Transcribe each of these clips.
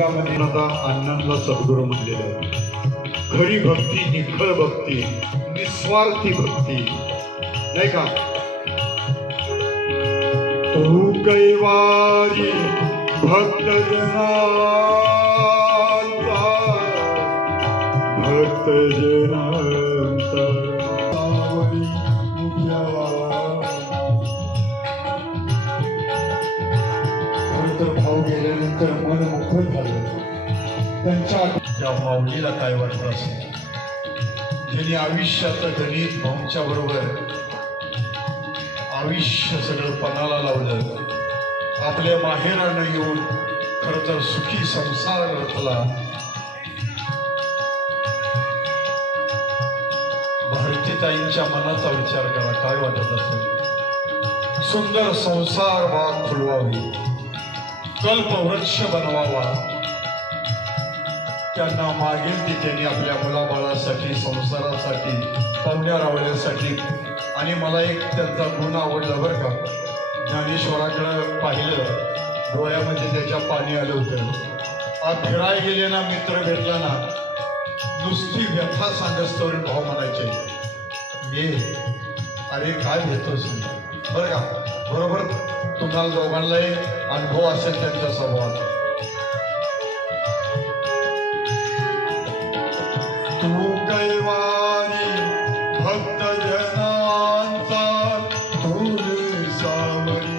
प्रसंगामध्ये आता अण्णांना सद्गुरू म्हणलेलं आहे. खरी भक्ती, निखळ भक्ती, निस्वार्थी भक्ती, नाही का? तू कैवारी भक्त जनांचा सावरी मुख्या भाव गेल्यानंतर मन मोकळं झालं. त्यांच्या माऊलीला काय वाटत असेल, ज्यांनी आयुष्याचं गणित भाऊंच्या बरोबर आयुष्य सगळं पणाला लावलं, आपल्या माहेरानं येऊन खरं तर सुखी संसार रचला. भारतीताईंच्या मनाचा विचार करा, काय वाटत असेल. सुंदर संसार बाग फुलवावी, कल्पवृक्ष बनवावा, त्यांना मागेल ती त्यांनी आपल्या मुलाबाळासाठी, संसारासाठी, पाहुण्या रावण्यासाठी. आणि मला एक त्यांचा गुण आवडला बरं का. ज्ञानेश्वराकडं पाहिलं, डोळ्यामध्ये त्याच्या पाणी आलं होतं. आज फिरायला गेले ना, मित्र भेटला ना, नुसती व्यथा सांगस्तवर भाव म्हणायचे, ये अरे काय भेटतोस बरं का. बरोबर तुम्हाला दोघांनाही अनुभव असेल त्यांच्या स्वभावात. तू कैवारी भक्त जनांचा धूर सावरी.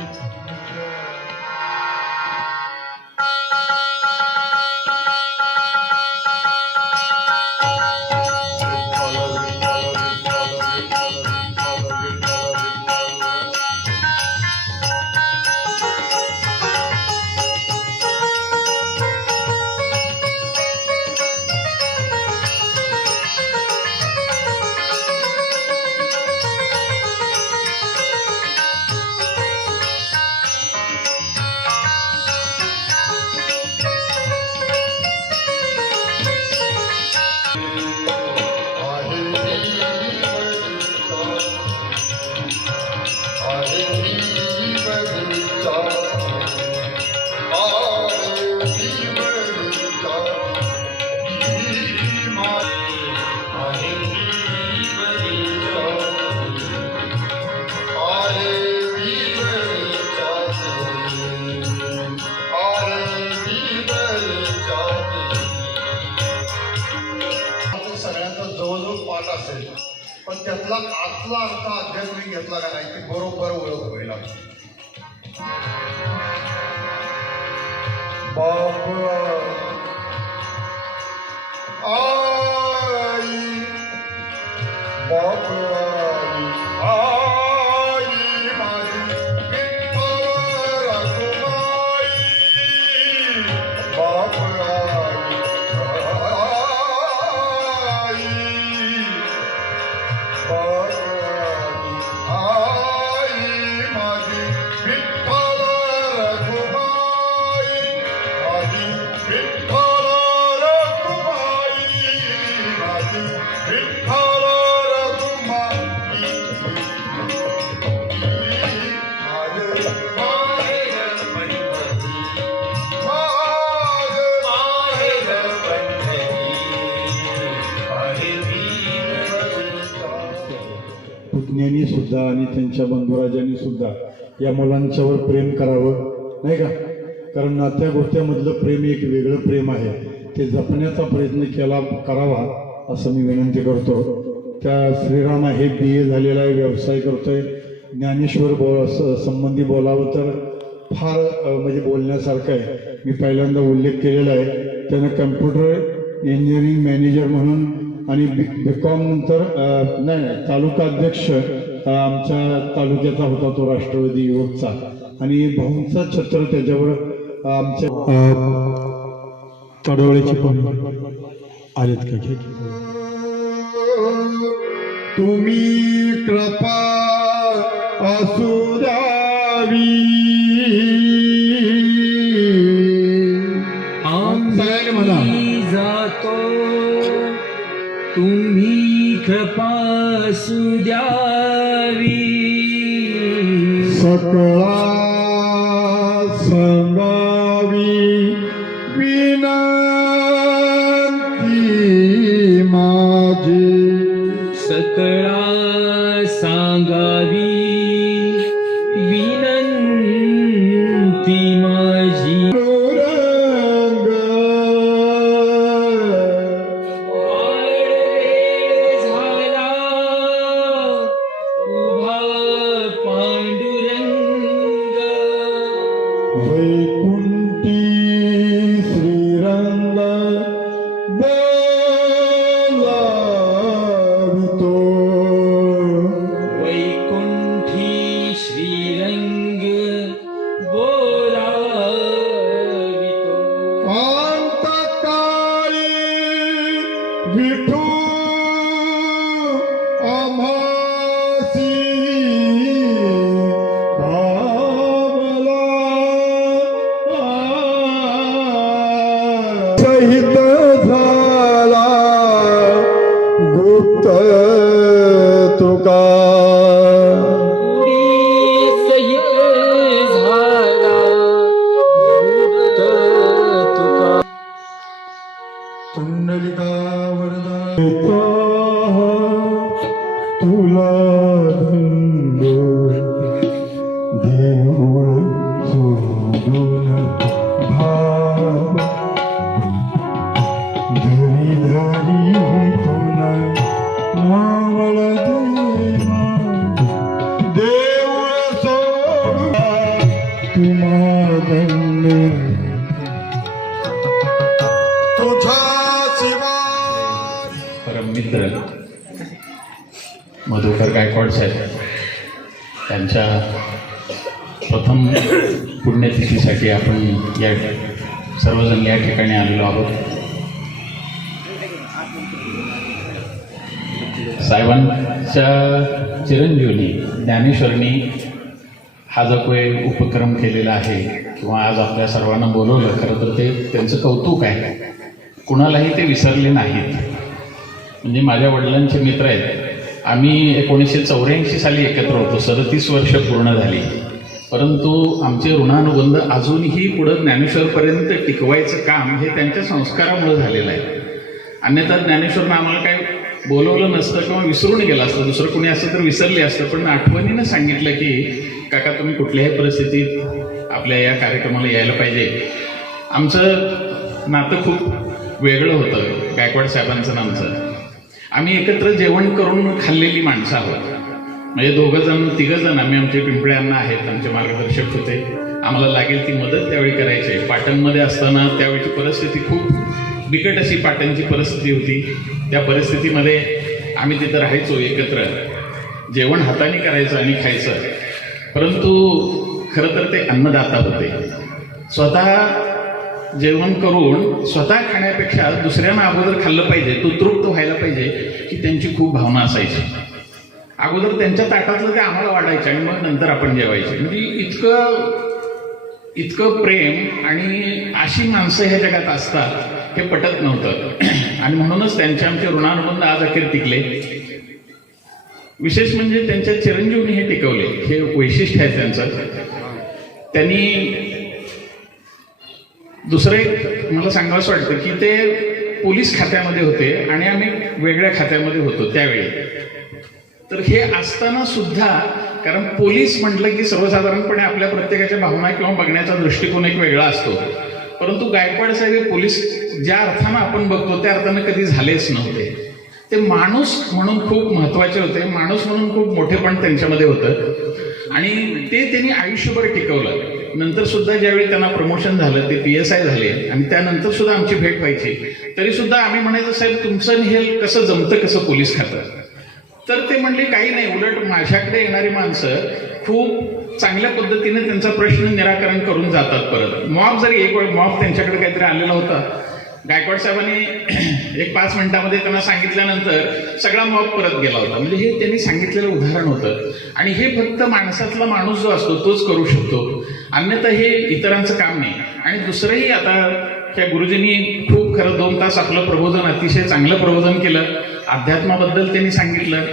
असेल पण त्यातला आतला अर्थ आध्यात्मिक घेतला का नाही की बरोबर ओळख व्हायला. बाप आई बाप आई आई माझी विठ्ठल रखुमाई. बाप पुतण्यांनी सुद्धा आणि त्यांच्या बंधुराजांनी सुद्धा या मुलांच्यावर प्रेम करावं, नाही का. कारण नात्या गोत्यामधलं प्रेम एक वेगळं प्रेम आहे, ते जपण्याचा प्रयत्न करावा असं मी विनंती करतो. त्या श्रीराम आहे BA झालेला आहे, व्यवसाय करतोय. ज्ञानेश्वर संबंधी बोलावं तर फार म्हणजे बोलण्यासारखं आहे. मी पहिल्यांदा उल्लेख केलेला आहे. त्यानं कम्प्युटर इंजिनिअरिंग मॅनेजर म्हणून आणि BCom नंतर नाही तालुका अध्यक्ष आमच्या तालुक्याचा होता तो, राष्ट्रवादी युवकचा. आणि भाऊंचा छत्र त्याच्यावर आमच्या तडवळ्याची पण आलेत काय. तुम्ही कृपा असू द्यावी आम्ही जातो, तुम्ही कृपा असू द्यावी. सकळा संगावी विनंती माझी सकळा सांगावी विनंती माझी रंग वाडवेळ झाला उभा पांडुरंग वैकुंठी श्रीरंग बोलावितो वैकुंठी श्रीरंग बोलावितो अंतकाळी विठू आम्हासी कावला सहित झाला गुप्त तुका पुरी सहित झाला गुप्त तुका पुंडलिका वरदा तुला धंद देऊळ सोडून भाव धरी धरी तुला नावळ देवा देऊळ सोडून तुम्हा दंड तुझा शिवा परम मित्र मधुकर गायकवाड साहेब त्यांच्या प्रथम पुण्यतिथीसाठी आपण या सर्वजण या ठिकाणी आलेलो आहोत. साहेबांच्या चिरंजीवनी ज्ञानेश्वरनी हा जो काही उपक्रम केलेला आहे किंवा आज आपल्या सर्वांना बोलवलं, खरं तर ते त्यांचं कौतुक आहे. कुणालाही ते विसरले नाहीत. म्हणजे माझ्या वडिलांचे मित्र आहेत. आम्ही 1984 साली एकत्र होतो. 37 वर्ष पूर्ण झाली. परंतु आमचे ऋणानुबंध अजूनही पुढं ज्ञानेश्वरपर्यंत टिकवायचं काम हे त्यांच्या संस्कारामुळे झालेलं आहे. अन्यथा ज्ञानेश्वरनं आम्हाला काय बोलवलं नसतं किंवा विसरून गेलं असतं. दुसरं कोणी असतं तर विसरले असतं. पण आठवणीनं सांगितलं की काका तुम्ही कुठल्याही परिस्थितीत आपल्या या कार्यक्रमाला यायला पाहिजे. आमचं नातं खूप वेगळं होतं गायकवाड साहेबांचं आणि आमचं. आम्ही एकत्र जेवण करून खाल्लेली माणसं आहोत. म्हणजे तिघंजण आम्ही आमचे पिंपळ्यांना आहेत. आमचे मार्गदर्शक होते. आम्हाला लागेल ती मदत त्यावेळी करायची. पाटणमध्ये असताना त्यावेळीची परिस्थिती खूप बिकट अशी पाटणची परिस्थिती होती. त्या परिस्थितीमध्ये आम्ही तिथं राहायचो एकत्र. जेवण हाताने करायचं आणि खायचं. परंतु खरं तर ते अन्नदाता होते. स्वतः जेवण करून स्वतः खाण्यापेक्षा दुसऱ्यांना अगोदर खाल्लं पाहिजे, तो तृप्त व्हायला पाहिजे, ही त्यांची खूप भावना असायची. अगोदर त्यांच्या ताटातलं ते आम्हाला वाढायचं आणि मग नंतर आपण जेवायचे. म्हणजे इतकं प्रेम आणि अशी माणसं ह्या जगात असतात हे पटत नव्हतं. आणि म्हणूनच त्यांचे आमचे ऋणानुबंध आज अखेर टिकले. विशेष म्हणजे त्यांच्या चिरंजीवनी हे टिकवले. हे वैशिष्ट्य आहे त्यांचं. त्यांनी दुसरं एक मला सांगावंसं वाटतं की ते पोलीस खात्यामध्ये होते आणि आम्ही वेगळ्या खात्यामध्ये होतो त्यावेळी. तर हे असताना सुद्धा, कारण पोलीस म्हटलं की सर्वसाधारणपणे आपल्या प्रत्येकाच्या भावना किंवा बघण्याचा दृष्टिकोन एक वेगळा असतो. परंतु गायकवाड साहेब हे पोलीस ज्या अर्थानं आपण बघतो त्या अर्थानं कधी झालेच नव्हते. ते माणूस म्हणून खूप महत्त्वाचे होते. माणूस म्हणून खूप मोठेपण त्यांच्यामध्ये होतं आणि ते त्यांनी आयुष्यभर टिकवलं. नंतर सुद्धा ज्यावेळी त्यांना प्रमोशन झालं, ते PSI झाले आणि त्यानंतर सुद्धा आमची भेट व्हायची. तरी सुद्धा आम्ही म्हणायचं साहेब तुमचं हे कसं जमतं कसं पोलीस खातं. तर ते म्हणले काही नाही, उलट माझ्याकडे येणारी माणसं खूप चांगल्या पद्धतीने त्यांचा प्रश्न निराकरण करून जातात. परत मॉब जरी एक वेळ मॉब त्यांच्याकडे काहीतरी आलेला होता, गायकवाड साहेबांनी एक 5 मिनिटामध्ये त्यांना सांगितल्यानंतर सगळा मॉब परत गेला होता. म्हणजे हे त्यांनी सांगितलेलं उदाहरण होतं. आणि हे फक्त माणसातला माणूस जो असतो तोच करू शकतो, अन्यथा हे इतरांचं काम नाही. आणि दुसरंही आता त्या गुरुजींनी खूप खरं 2 तास आपलं प्रबोधन, अतिशय चांगलं प्रबोधन केलं. अध्यात्माबद्दल त्यांनी सांगितलं,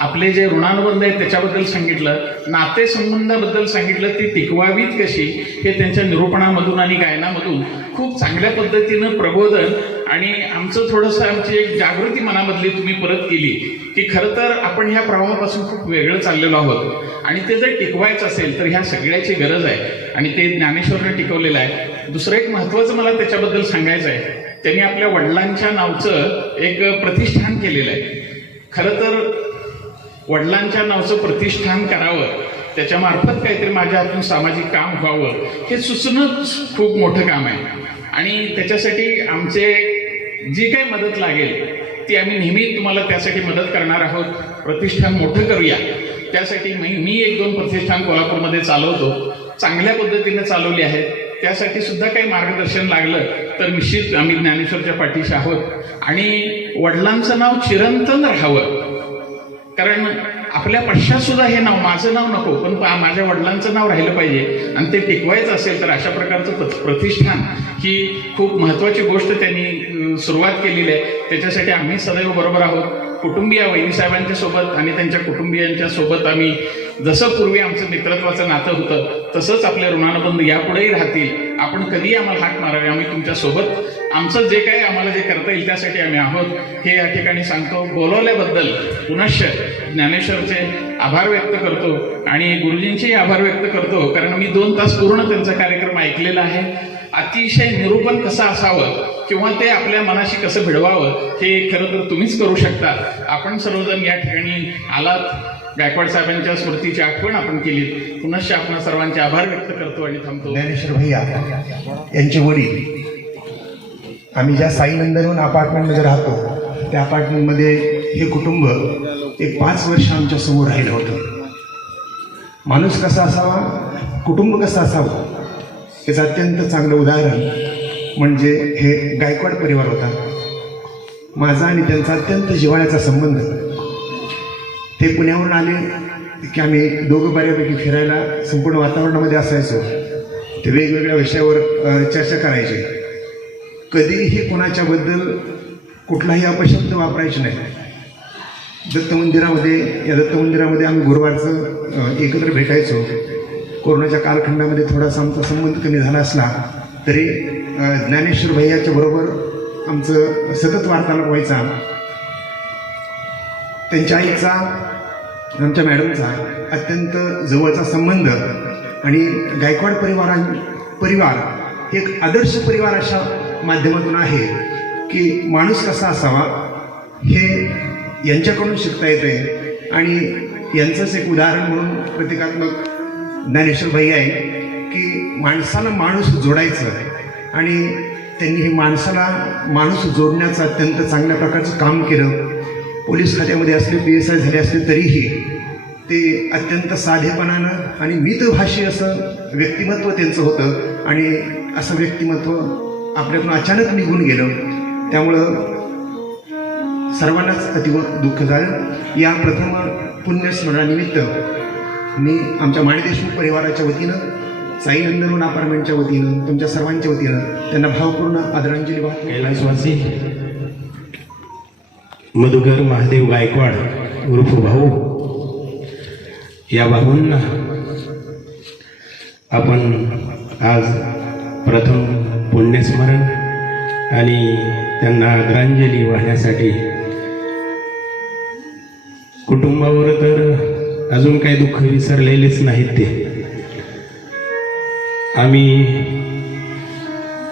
आपले जे ऋणानुबंध आहेत त्याच्याबद्दल सांगितलं, नातेसंबंधाबद्दल सांगितलं, ती टिकवावीत कशी हे त्यांच्या निरूपणामधून आणि गायनामधून खूप चांगल्या पद्धतीनं प्रबोधन आणि आमचं थोडंसं आमची एक जागृती मनामधली तुम्ही परत केली की खरं तर आपण ह्या प्रवाहापासून खूप वेगळं चाललेलो आहोत आणि ते जर टिकवायचं असेल तर ह्या सगळ्याची गरज आहे आणि ते ज्ञानेश्वरनं टिकवलेलं आहे. दुसरं एक महत्त्वाचं मला त्याच्याबद्दल सांगायचं आहे, त्यांनी आपल्या वडिलांच्या नावचं एक प्रतिष्ठान केलेलं आहे. खरं तर वडिलांच्या नावचं प्रतिष्ठान करावं, त्याच्यामार्फत काहीतरी माझ्या हातून सामाजिक काम व्हावं हे सुचणंच खूप मोठं काम आहे आणि त्याच्यासाठी आमचे जी काही मदत लागेल ती आम्ही नेहमी तुम्हाला त्यासाठी मदत करणार आहोत. प्रतिष्ठान मोठं करूया, त्यासाठी मी 1-2 प्रतिष्ठान कोल्हापूरमध्ये चालवतो, चांगल्या पद्धतीने चालवली आहेत. त्यासाठी सुद्धा काही मार्गदर्शन लागलं तर निश्चित आम्ही ज्ञानेश्वरच्या पाठीशी आहोत आणि वडिलांचं नाव चिरंतन राहावं. कारण आपल्या पश्चात सुद्धा हे नाव, माझं नाव नको पण माझ्या वडिलांचं नाव राहिलं पाहिजे आणि ते टिकवायचं असेल तर अशा प्रकारचं प्रतिष्ठान ही खूप महत्त्वाची गोष्ट त्यांनी सुरुवात केलेली आहे. त्याच्यासाठी आम्ही सदैव बरोबर आहोत. कुटुंबीय वहिनीसाहेबांच्या सोबत आणि त्यांच्या कुटुंबियांच्या सोबत आम्ही जसं पूर्वी आमचं मित्रत्वाचं नातं होतं तसंच आपले ऋणानुबंध यापुढेही राहतील. आपण कधीही आम्हाला हाक मारावी, आम्ही तुमच्या सोबत आमचं जे काही आम्हाला जे करता येईल त्यासाठी आम्ही आहोत हे या ठिकाणी सांगतो. बोलवल्याबद्दल पुनश्च ज्ञानेश्वरचे आभार व्यक्त करतो आणि गुरुजींचेही आभार व्यक्त करतो, कारण मी 2 तास पूर्ण त्यांचा कार्यक्रम ऐकलेला आहे. अतिशय निरूपण कसं असावं किंवा ते आपल्या मनाशी कसं भिडवावं हे खरं तर तुम्हीच करू शकता. आपण सर्वजण या ठिकाणी आलात, गायकवाड साहेबांच्या स्मृतीची आठवण आपण केली. पुनश्च आपण सर्वांचे आभार व्यक्त करतो आणि थांबतो. ज्ञानेश्वर भैया यांचे वडील, आम्ही ज्या साईनंदनवन अपार्टमेंटमध्ये राहतो त्या अपार्टमेंटमध्ये हे कुटुंब एक 5 वर्ष आमच्या समोर राहिलं होतं. माणूस कसा असावा, कुटुंब कसं असावं याचं अत्यंत चांगलं उदाहरण म्हणजे हे गायकवाड परिवार होता. माझा आणि त्यांचा अत्यंत जिव्हाळ्याचा संबंध. ते पुण्यावरून आले की आम्ही दोघं बऱ्यापैकी फिरायला संपूर्ण वातावरणामध्ये असायचो. ते वेगवेगळ्या विषयावर चर्चा करायचे. कधीही कोणाच्याबद्दल कुठलाही अपशब्द वापरायचे नाही. दत्त मंदिरामध्ये आम्ही गुरुवारचं एकत्र भेटायचो. कोरोनाच्या कालखंडामध्ये थोडासा आमचा संबंध कमी झाला असला तरी ज्ञानेश्वर भैयाच्या बरोबर आमचं सतत वार्तालाप व्हायचा. त्यांच्या आईचा, आमच्या मॅडमचा अत्यंत जवळचा संबंध आणि गायकवाड परिवार एक आदर्श परिवार अशा माध्यमातून आहे की माणूस कसा असावा हे यांच्याकडून शिकता येते आणि यांचंच एक उदाहरण म्हणून प्रतिकात्मक ज्ञानेश्वर भैया आहे की माणसाला माणूस जोडायचं आणि त्यांनी हे माणसाला माणूस जोडण्याचं अत्यंत चांगल्या प्रकारचं काम केलं. पोलीस खात्यामध्ये असले, PSI झाले असले तरीही ते अत्यंत साधेपणानं आणि मितभाषी असं व्यक्तिमत्व त्यांचं होतं आणि असं व्यक्तिमत्व आपल्याकडून अचानक निघून गेलं. त्यामुळं सर्वांनाच अतिव दुःख झालं. या प्रथम पुण्यस्मरणानिमित्त मी आमच्या माळी देशमुख परिवाराच्या वतीनं, साईनंदनवन अपार्टमेंटच्या वतीनं, तुमच्या सर्वांच्या वतीनं त्यांना भावपूर्ण आदरांजली वाहतो. कैलासवासी मधुकर महादेव गायकवाड उर्फ भाऊ, या भाऊंना आपण आज प्रथम पुण्यस्मरण आणि त्यांना आदरांजली वाहण्यासाठी कुटुंबावर तर अजून काही दुःख विसरलेलेच नाहीत. ते आम्ही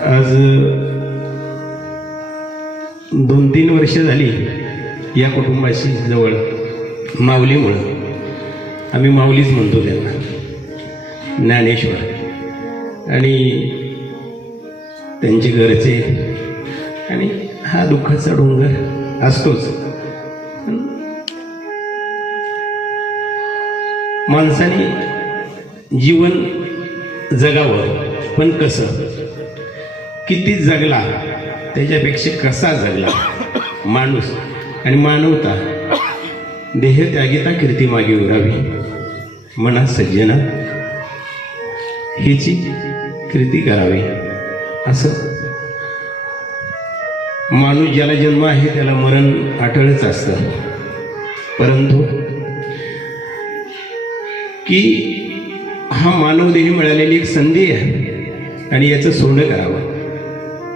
आज 2-3 वर्ष झाली या कुटुंबाशी जवळ, माऊलीमुळं. आम्ही माऊलीच म्हणतो त्यांना, ज्ञानेश्वर आणि त्यांचे घरचे. आणि हा दुःखाचा डोंगर असतोच. माणसाने जीवन जगावं, पण कसं, किती जगला त्याच्यापेक्षा कसा जगला माणूस आणि मानवता. देह त्यागिता कीर्ती मागे उरावी, मना सज्जना हिची कीर्ती करावी. असं माणूस ज्याला जन्म आहे त्याला मरण अटळच असतं, परंतु की हा मानवदेही मिळालेली एक संधी आहे आणि याचं सोनं करावं.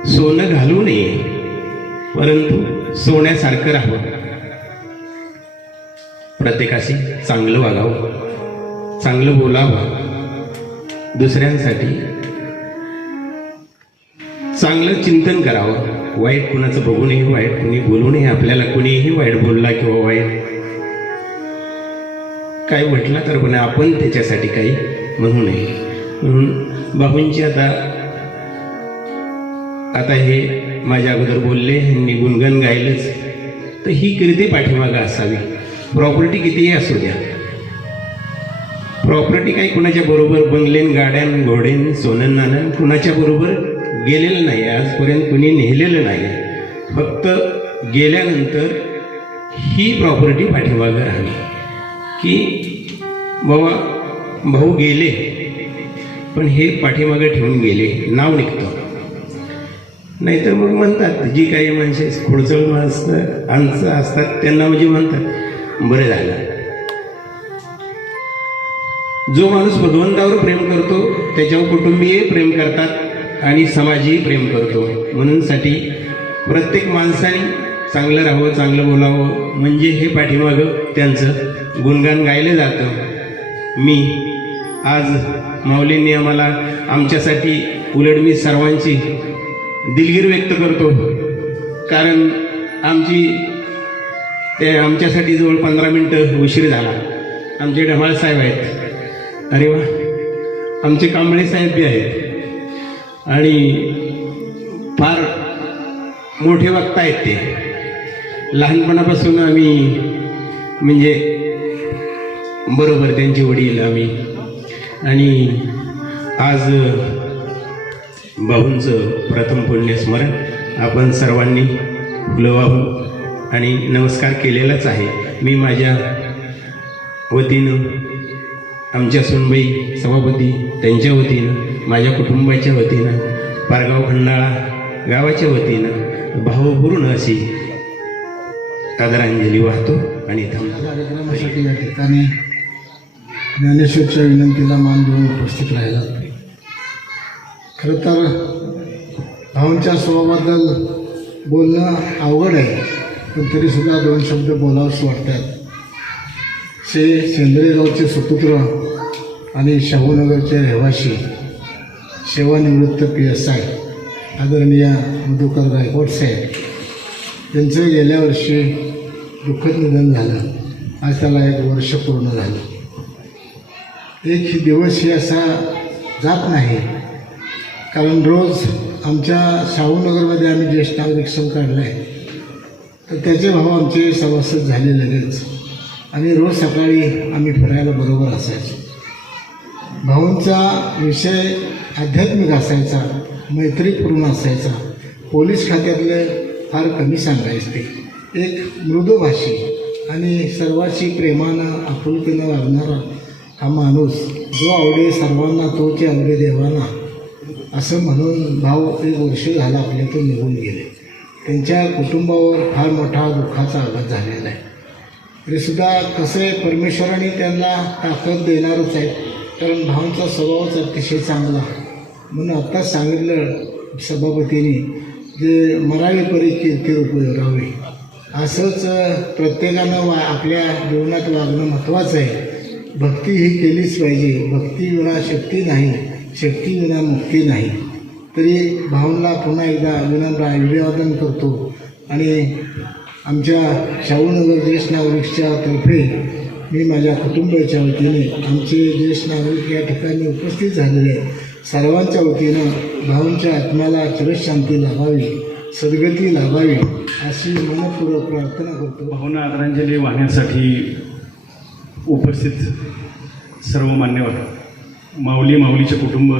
सोनं घालू नये, परंतु सोन्यासारखं राहावं. प्रत्येकाशी चांगलं वागावं, चांगलं बोलावं, दुसऱ्यांसाठी चांगलं चिंतन करावं. वाईट कुणाचं बघू नये, वाईट कुणी बोलू नये. आपल्याला कुणीही वाईट बोलला किंवा वाईट काय म्हटलं तर पण आपण त्याच्यासाठी काही म्हणू नये. म्हणून बाबूंची आता हे माझ्या अगोदर बोलले, ह्यांनी गुणगण गायलंच, तर ही कीर्ती पाठीमागं असावी. प्रॉपर्टी कितीही असू द्या, प्रॉपर्टी काही कुणाच्या बरोबर बंगलेन गाड्यान घोडेन सोनं नाणं कुणाच्या बरोबर गेलेलं नाही, आजपर्यंत कुणी नेलेलं नाही. फक्त गेल्यानंतर ही प्रॉपर्टी पाठीमागं राहावी की बाबा भाऊ गेले पण हे पाठीमागं ठेवून गेले, नाव निघतं. नाहीतर मग म्हणतात जी काही माणसे खोडचळ माणसं असतात त्यांना म्हणजे म्हणतात बरं झालं. जो माणूस भगवंतावर प्रेम करतो त्याच्यावर कुटुंबीय प्रेम करतात आणि समाजही प्रेम करतो. म्हणून साठी प्रत्येक माणसाने चांगलं राहावं, चांगलं बोलावं, म्हणजे हे पाठीमागं त्यांचं गुणगान गायलं जातं. मी आज माऊलींनी आम्हाला आमच्यासाठी उलट मी सर्वांची दिलगिरी व्यक्त करतो, कारण आमच्यासाठी जवळ 15 मिनटं उशीर झाला. आमचे ढमाळ साहेब आहेत, अरे वा, आमचे कांबळे साहेब बी आहेत आणि फार मोठे वक्ता आहेत ते. लहानपणापासून आम्ही म्हणजे बरोबर त्यांचे वडील आम्ही, आणि आज भाऊंचं प्रथम पुण्यस्मरण आपण सर्वांनी फुलं वाहून आणि नमस्कार केलेलाच आहे. मी माझ्या वतीनं, आमच्या सुनबाई सभापती त्यांच्या वतीनं, माझ्या कुटुंबाच्या वतीनं, पारगाव खंडाळा गावाच्या वतीनं भावपूर्ण अशी आदरांजली वाहतो आणि थांबतो. कार्यक्रमासाठी या ठिकाणी ज्ञानेश्वरच्या विनंतीला मान देऊन उपस्थित राहिला. खरं तर भाऊंच्या स्वभावाबद्दल बोलणं अवघड आहे, पण तरीसुद्धा 2 शब्द बोलावंसं वाटतात. सेंद्रेगावचे सुपुत्र आणि शाहूनगरचे रहिवासी, सेवानिवृत्त PSI आदरणीय मधुकर गायकवाड साहेब त्यांचं गेल्या वर्षी दुःखद निधन झालं. आज त्याला 1 वर्ष पूर्ण झालं. एक दिवसही असा जात नाही, कारण रोज आमच्या शाहूनगरमध्ये आम्ही ज्येष्ठ नागरिक संघ काढला आहे, तर त्याचे भाऊ आमचे सभासद झाले लगेच, आणि रोज सकाळी आम्ही फिरायला बरोबर असायचो. भाऊंचा विषय आध्यात्मिक असायचा, मैत्रीपूर्ण असायचा. पोलीस खात्यातले फार कमी सांगायचे. एक मृदुभाषी आणि सर्वांशी प्रेमानं आपुलकीनं वागणारा हा माणूस, जो आवडे सर्वांना तोचे आवडे देवांना, असं म्हणून भाऊ 1 वर्ष झालं आपल्यातून निघून गेले. त्यांच्या कुटुंबावर फार मोठा दुःखाचा आघात झालेला आहे. तरीसुद्धा कसं आहे, परमेश्वराने त्यांना ताकद देणारच आहे, कारण भावांचा स्वभावच अतिशय चांगला. म्हणून आत्ताच सांगितलं सभापतींनी, जे मरावी परी कीर्ती उपयोगावे, असंच प्रत्येकानं आपल्या जीवनात वागणं महत्त्वाचं आहे. भक्ती ही केलीच पाहिजे. भक्तीविना शक्ती नाही, शक्तीविना मुक्ती नाही. तरी भाऊंना पुन्हा एकदा विनम्र अभिवादन करतो आणि आमच्या शाहूनगर ज्येष्ठ नागरिकच्या तर्फे मी माझ्या कुटुंबाच्या वतीने, आमचे ज्येष्ठ नागरिक या ठिकाणी उपस्थित झालेले सर्वांच्या वतीनं भाऊंच्या आत्म्याला चिरशांती लाभावी, सद्गती लाभावी अशी मनपूर्वक प्रार्थना करतो. भावना आदरांजली वाहण्यासाठी उपस्थित सर्व मान्यवर, माऊलीचे कुटुंब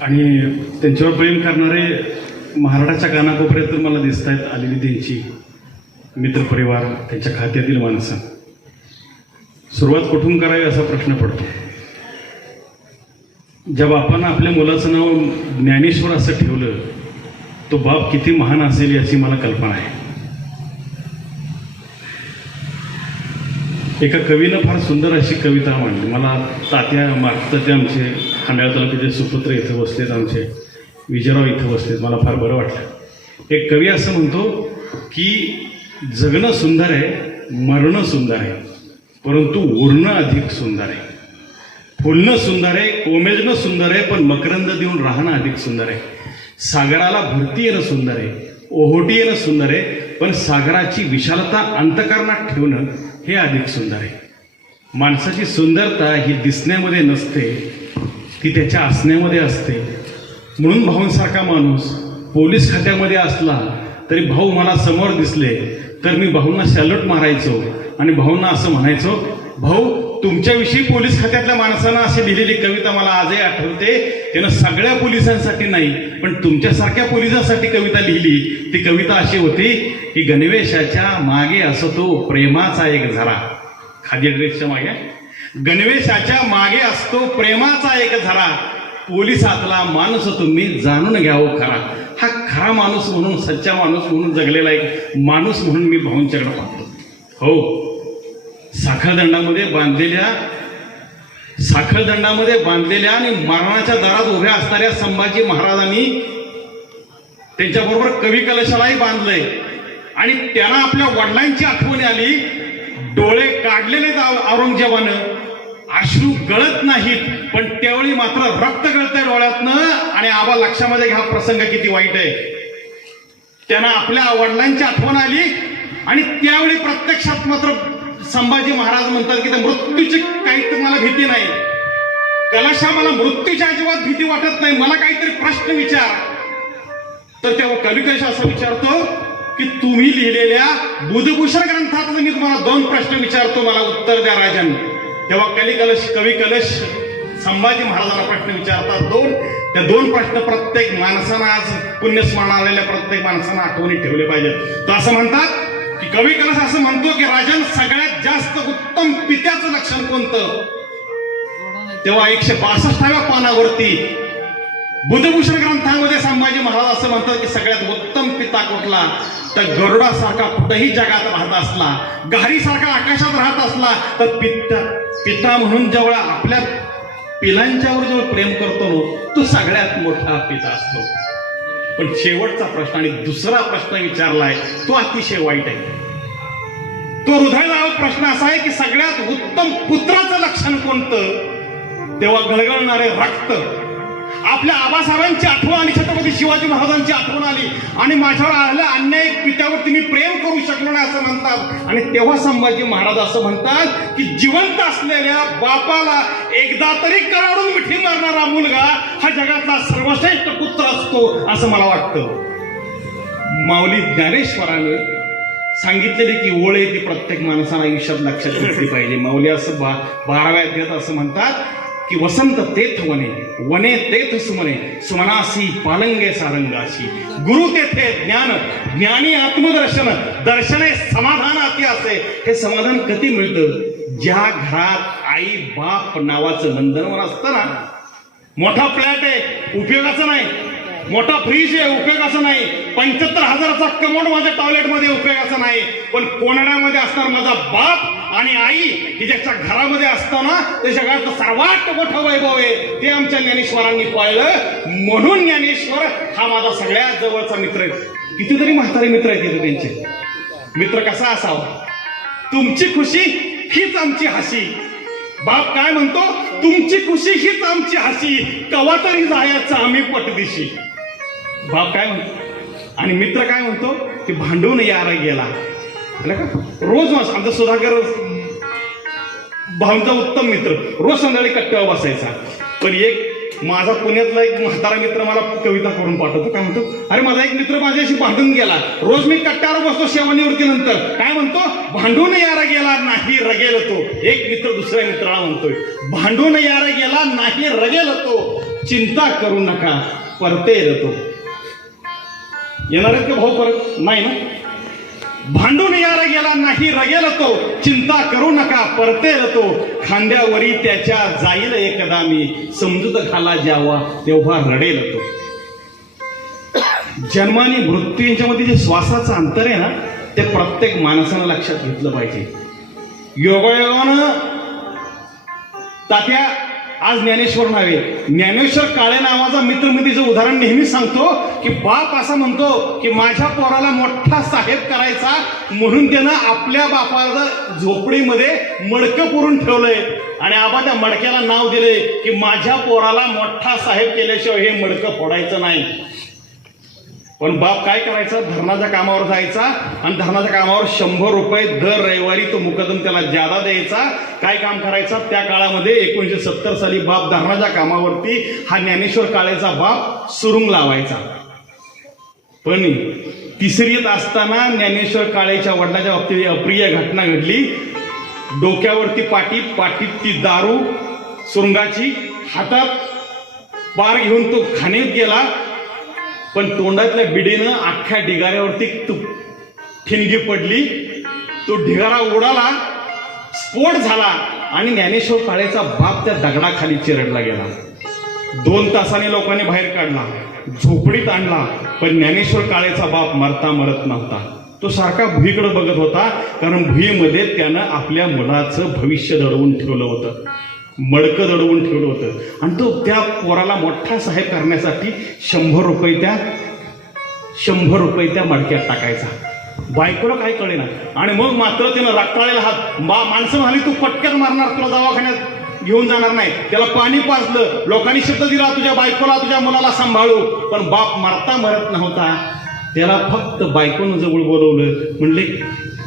आणि त्यांच्यावर प्रेम करणारे महाराष्ट्राच्या कानाकोपऱ्यात मला दिसत आहेत आलेली त्यांची मित्रपरिवार, त्यांच्या खात्यातील माणसं. सुरुवात कुठून करावी असा प्रश्न पडतो. ज्या बापानं आपल्या मुलाचं नाव ज्ञानेश्वर असं ठेवलं, तो बाप किती महान असेल याची मला कल्पना आहे. एका कवीनं फार सुंदर अशी कविता मांडली. मला तात्या मागचं आमचे खांडाळा तालुक्याचे सुपुत्र इथं बसलेत, आमचे विजयराव इथं बसलेत. मला फार बरं वाटलं. एक कवी असं म्हणतो की जगणं सुंदर आहे, मरणं सुंदर आहे, परंतु उरणं अधिक सुंदर आहे. फुलणं सुंदर आहे, कोमेजणं सुंदर आहे, पण मकरंद देऊन राहणं अधिक सुंदर आहे. सागराला भरती येणं सुंदर आहे, ओहोटी येणं सुंदर आहे, पण सागराची विशालता अंतःकरणात ठेवणं हे अधिक सुंदर आहे. माणसाची सुंदरता ही दिसण्यामध्ये नसते, ती त्याच्या असण्यामध्ये असते. म्हणून भाऊंसारखा माणूस पोलीस खात्यामध्ये असला तरी भाऊ मला समोर दिसले तर मी भाऊंना सॅल्यूट मारायचो आणि भाऊंना असं म्हणायचो, भाऊ तुमच्याविषयी पोलीस खात्यातल्या माणसानं अशी लिहिलेली कविता मला आजही आठवते. त्यानं सगळ्या पोलिसांसाठी नाही पण तुमच्यासारख्या पोलिसांसाठी कविता लिहिली. ती कविता अशी होती की गणवेशाच्या मागे असतो प्रेमाचा एक झरा. खादी ड्रेसच्या मागे, गणवेशाच्या मागे असतो प्रेमाचा एक झरा, पोलिसातला माणूस तुम्ही जाणून घ्यावं खरा. हा खरा माणूस म्हणून, सच्चा माणूस म्हणून जगलेला एक माणूस म्हणून मी भाऊंच्याकडे पाहतो. हो, साखळदंडामध्ये बांधलेल्या आणि मरणाच्या दारात उभ्या असणाऱ्या संभाजी महाराजांनी त्यांच्याबरोबर कवी कलशालाही बांधलंय आणि त्यांना आपल्या वडिलांची आठवण आली. डोळे काढलेले औरंगजेबानं, अश्रू गळत नाहीत पण त्यावेळी मात्र रक्त गळतंय डोळ्यातनं. आणि आबा लक्षामध्ये घ्या प्रसंग किती वाईट आहे. त्यांना आपल्या वडिलांची आठवण आली आणि त्यावेळी प्रत्यक्षात मात्र संभाजी महाराज म्हणतात की मृत्यूची काही मला भीती नाही, कलशा मला मृत्यूची अजिबात भीती वाटत नाही, मला काहीतरी प्रश्न विचार. तर तेव्हा कवी कलश असं विचारतो की तुम्ही लिहिलेल्या बुधभूषण ग्रंथातलं मी तुम्हाला 2 प्रश्न विचारतो, मला उत्तर द्या राजन. तेव्हा कवी कलश संभाजी महाराजांना प्रश्न विचारतात 2. त्या 2 प्रश्न प्रत्येक माणसानं, आज पुण्यस्मरण आलेल्या प्रत्येक माणसानं आठवणी ठेवले पाहिजेत. तो असं म्हणतात की कवी कलश असं म्हणतो की राजन सगळ्यात जास्त उत्तम पित्याचं लक्षण कोणतं. तेव्हा 162व्या पानावरती बुधभूषण ग्रंथामध्ये संभाजी महाराज असं म्हणतात की सगळ्यात उत्तम पिता कुठला, तर गरुडासारखा कुठेही जगात राहत असला, घारीसारखा आकाशात राहत असला तर पिता म्हणून जेवढा आपल्या पिलांच्यावर जो प्रेम करतो तो सगळ्यात मोठा पिता असतो. पण शेवटचा प्रश्न आणि दुसरा प्रश्न विचारलाय तो अतिशय वाईट आहे. तो हृदयदायक प्रश्न असा आहे की सगळ्यात उत्तम पुत्राचं लक्षण कोणतं. तेव्हा गळगळणारे रक्त, आपल्या आबासाहेबांची आठवण आणि छत्रपती शिवाजी महाराजांची आठवण आली आणि माझ्यावर आलेल्या अन्याय पित्यावरती मी प्रेम करू शकलो नाही असं म्हणतात. आणि तेव्हा संभाजी महाराज असं म्हणतात की जिवंत असलेल्या बापाला एकदा तरी कराडून मिठी मारणारा मुलगा हा जगातला सर्वश्रेष्ठ पुत्र असतो असं मला वाटतं. माऊली ज्ञानेश्वराने सांगितलेली की ओळ ती प्रत्येक माणसाला आयुष्यात लक्षात घेतली पाहिजे. माऊली असं 12व्या अध्यायात असं म्हणतात की वसंत तेथ वने, वने तेथ सुमने, सुमनासी पालंगे सारंगाशी, गुरु तेथे ज्ञान, ज्ञानी आत्मदर्शन, दर्शने समाधान अति असे. हे समाधान कधी मिळतं, ज्या घरात आई बाप नावाचं नंदनवन असतं ना. मोठा फ्लॅट आहे उपयोगाचं नाही, मोठा फ्रीज आहे उपयोगाचं नाही, 75,000चा कमोड माझ्या टॉयलेटमध्ये उपयोगाचा नाही, पण कोणाड्यामध्ये असणार माझा बाप आणि आई ही ज्याच्या घरामध्ये असताना त्या जगात सर्वात मोठं वैभव आहे. ते आमच्या ज्ञानेश्वरांनी पाळलं. म्हणून ज्ञानेश्वर हा माझा सगळ्यात जवळचा मित्र आहे. कितीतरी म्हातारे मित्र आहेत त्यांचे. मित्र कसा असावा, तुमची खुशी हीच आमची हसी. बाप काय म्हणतो, तुमची खुशी हीच आमची हसी, कवा तरी जायचं आम्ही पटदिशी. बाप काय म्हणतो आणि मित्र काय म्हणतो की भांडून यारा गेला. रोज आमचा सुधाकर भाऊंचा उत्तम मित्र रोज संध्याकाळी कट्ट्यावर बसायचा. पण एक माझा पुण्यातला एक म्हातारा मित्र मला कविता करून पाठवतो. काय म्हणतो, अरे माझा एक मित्र माझ्याशी भांडून गेला, रोज मी कट्ट्यावर बसतो सेवानिवृत्तीनंतर. काय म्हणतो, भांडून यारा गेला नाही रगेल तो. एक मित्र दुसऱ्या मित्राला म्हणतोय, भांडून यारा गेला नाही रगेल तो, चिंता करू नका परतेल तो. येणार आहेत का भाऊ परत? नाही ना. भांडून यारा गेला नाही रगेल तो, चिंता करू नका परतेल तो, खांद्यावरी त्याच्या जाईल एकदा मी, समजूत घाला जेव्हा तेव्हा रडेल तो. जन्म आणि मृत्यू यांच्यामध्ये जे श्वासाचं अंतर आहे ना, ते प्रत्येक माणसानं लक्षात घेतलं पाहिजे. योगायोगानं तात्या आज ज्ञानेश्वर नावे ज्ञानेश्वर काळे नावाचा मित्रमितीचं उदाहरण नेहमी सांगतो की बाप असा म्हणतो की माझ्या पोराला मोठा साहेब करायचा म्हणून त्यानं आपल्या बापाला झोपडीमध्ये मडकं पुरून ठेवलंय आणि आबा त्या मडक्याला नाव दिले की माझ्या पोराला मोठा साहेब केल्याशिवाय हे मडकं फोडायचं नाही. पण बाप काय करायचा, धरणाच्या कामावर जायचा आणि धरणाच्या कामावर 100 रुपये दर रविवारी तो मुकदम त्याला ज्यादा द्यायचा. काय काम करायचा त्या काळामध्ये 1970 साली बाप धरणाच्या कामावरती हा ज्ञानेश्वर काळेचा बाप सुरुंग लावायचा. पण तिसरीत असताना ज्ञानेश्वर काळेच्या वडिलांच्या बाबतीत अप्रिय घटना घडली. डोक्यावरती पाटी, पाटीत ती दारू सुरुंगाची, हातात पार घेऊन तो खाणीत गेला. पण तोंडातल्या बिडीनं अख्ख्या ढिगाऱ्यावरती ठिणगी पडली. तो ढिगारा उडाला, स्फोट झाला आणि ज्ञानेश्वर काळेचा बाप त्या दगडाखाली चिरडला गेला. 2 तासांनी लोकांनी बाहेर काढला, झोपडीत आणला. पण ज्ञानेश्वर काळेचा बाप मरता मरत नव्हता. तो सारखा भुईकडे बघत होता, कारण भुईमध्ये त्यानं आपल्या मुलाचं भविष्य दडवून ठेवलं होतं, मडकं दडवून ठेवलं होतं. आणि तो त्या पोराला मोठा साहेब करण्यासाठी 100 रुपये त्या मडक्यात टाकायचा. बायकोला काय कळेना. आणि मग मात्र त्यानं रक्ताळलेला हात, माणसं म्हणाली तू पटक्यात मारणार, तुला दवाखान्यात घेऊन जाणार नाही. त्याला पाणी पाजलं, लोकांनी शब्द दिला तुझ्या बायकोला तुझ्या मुलाला सांभाळू. पण बाप मरता मरत नव्हता. त्याला फक्त बायकोनं जवळ बोलवलं. म्हणले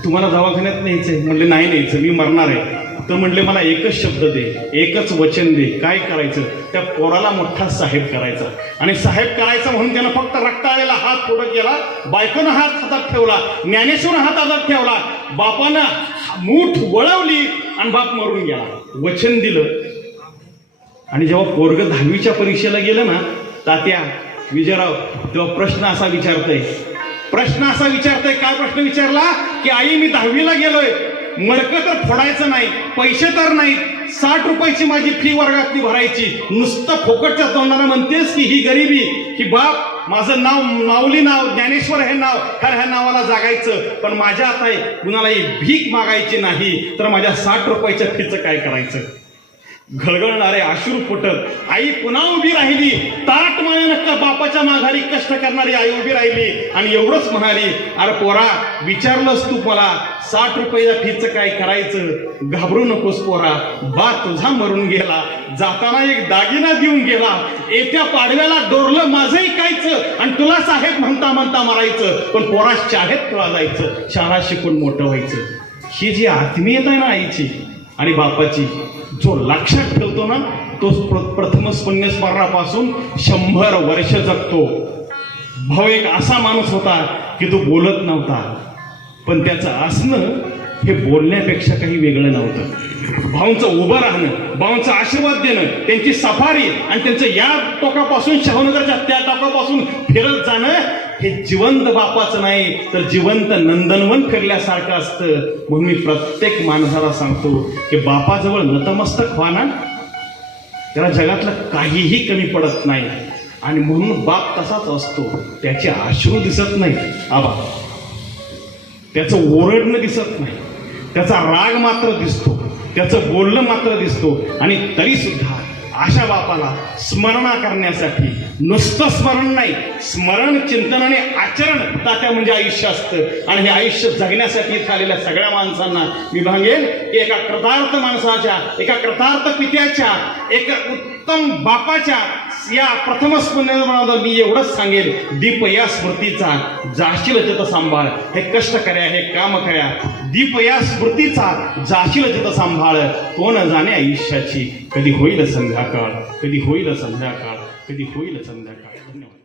तुम्हाला दवाखान्यात न्यायचंय? म्हणले नाही न्यायचं, मी मरणार आहे. तर म्हणले मला एकच शब्द दे, एकच वचन दे. काय करायचं? त्या पोराला मोठा साहेब करायचा. आणि साहेब करायचा म्हणून त्यानं फक्त रक्ताळलेला हात पुढे केला. बायकोनं हात हातात ठेवला, ज्ञानेश्वर हात हातात ठेवला. बापानं मूठ वळवली आणि बाप मरून गेला. वचन दिलं. आणि जेव्हा पोरग 10वीच्या परीक्षेला गेलं ना तात्या विजयराव, तेव्हा प्रश्न असा विचारतय. काय प्रश्न विचारला की आई मी 10वीला गेलोय, मडकं तर फोडायचं नाही, पैसे तर नाहीत, 60 रुपयाची माझी फी वर्गातली भरायची, नुसतं फोकटच्या तोंडानं म्हणतेस की ही गरिबी, की बाप माझं नावली नाव ज्ञानेश्वर हे नाव, ह्या नावाला जागायचं. पण माझ्या आता कुणालाही भीक मागायची नाही, तर माझ्या 60 रुपयाच्या फीचं काय करायचं? घळघळणारे अश्रू फुटत आई पुन्हा उभी राहिली. ताट मानेनं बापाच्या माघारी कष्ट करणारी आई उभी राहिली आणि एवढंच म्हणाली, अरे पोरा विचारलंस तू मला 60 रुपयाच्या फीचं काय करायचं? घाबरू नकोस पोरा, बा तुझा मरून गेला, जाताना एक दागिना देऊन गेला, येत्या पाडव्याला डोरलं माझं ऐकायचं आणि तुला साहेब म्हणता म्हणता मारायचं. पण पोरा शाळेत तुला जायचं, शाळा शिकून मोठं व्हायचं. ही जी आत्मीयता आहे ना आईची आणि बापाची, जो लक्षात ठेवतो ना तो प्रथम पुण्यस्मरणापासून 100 वर्ष जगतो. भाऊ एक असा माणूस होता की तो बोलत नव्हता, पण त्याचं असणं हे बोलण्यापेक्षा काही वेगळं नव्हतं. भाऊंचं उभं राहणं, भाऊंचा आशीर्वाद देणं, त्यांची सफारी आणि त्यांचं या टोकापासून शहानगरच्या त्या टोकापासून फिरत जाणं हे जिवंत बापाचं नाही तर जिवंत नंदनवन फिरल्यासारखं असतं. म्हणून मी प्रत्येक माणसाला सांगतो की बापाजवळ नतमस्तक व्हा ना, त्याला जगातलं काहीही कमी पडत नाही. आणि म्हणून बाप तसाच असतो. त्याचे अश्रू दिसत नाही आबा, त्याचं ओरडणं दिसत नाही, त्याचा राग मात्र दिसतो, त्याचं बोलणं मात्र दिसतो. आणि तरी सुद्धा अशा बापाला स्मरणा करण्यासाठी, नुसतं स्मरण नाही, स्मरण चिंतन आणि आचरण तात्या म्हणजे आयुष्य असतं. आणि हे आयुष्य जगण्यासाठी आलेल्या सगळ्या माणसांना मी भांगेल की एका कृतार्थ माणसाच्या, एका कृतार्थ पित्याच्या, एका उत्तम बापाच्या या प्रथम स्मरणात मी एवढंच सांगेल, दीप या स्मृतीचा जाशील चित सांभाळ. हे कष्ट कर्या, हे काम कर्या, दीप या स्मृतीचा जाशील चित सांभाळ. कोण जाणे आयुष्याची कधी होईल संध्याकाळ, कधी होईल संध्याकाळ, कधी होईल संध्याकाळ. धन्यवाद.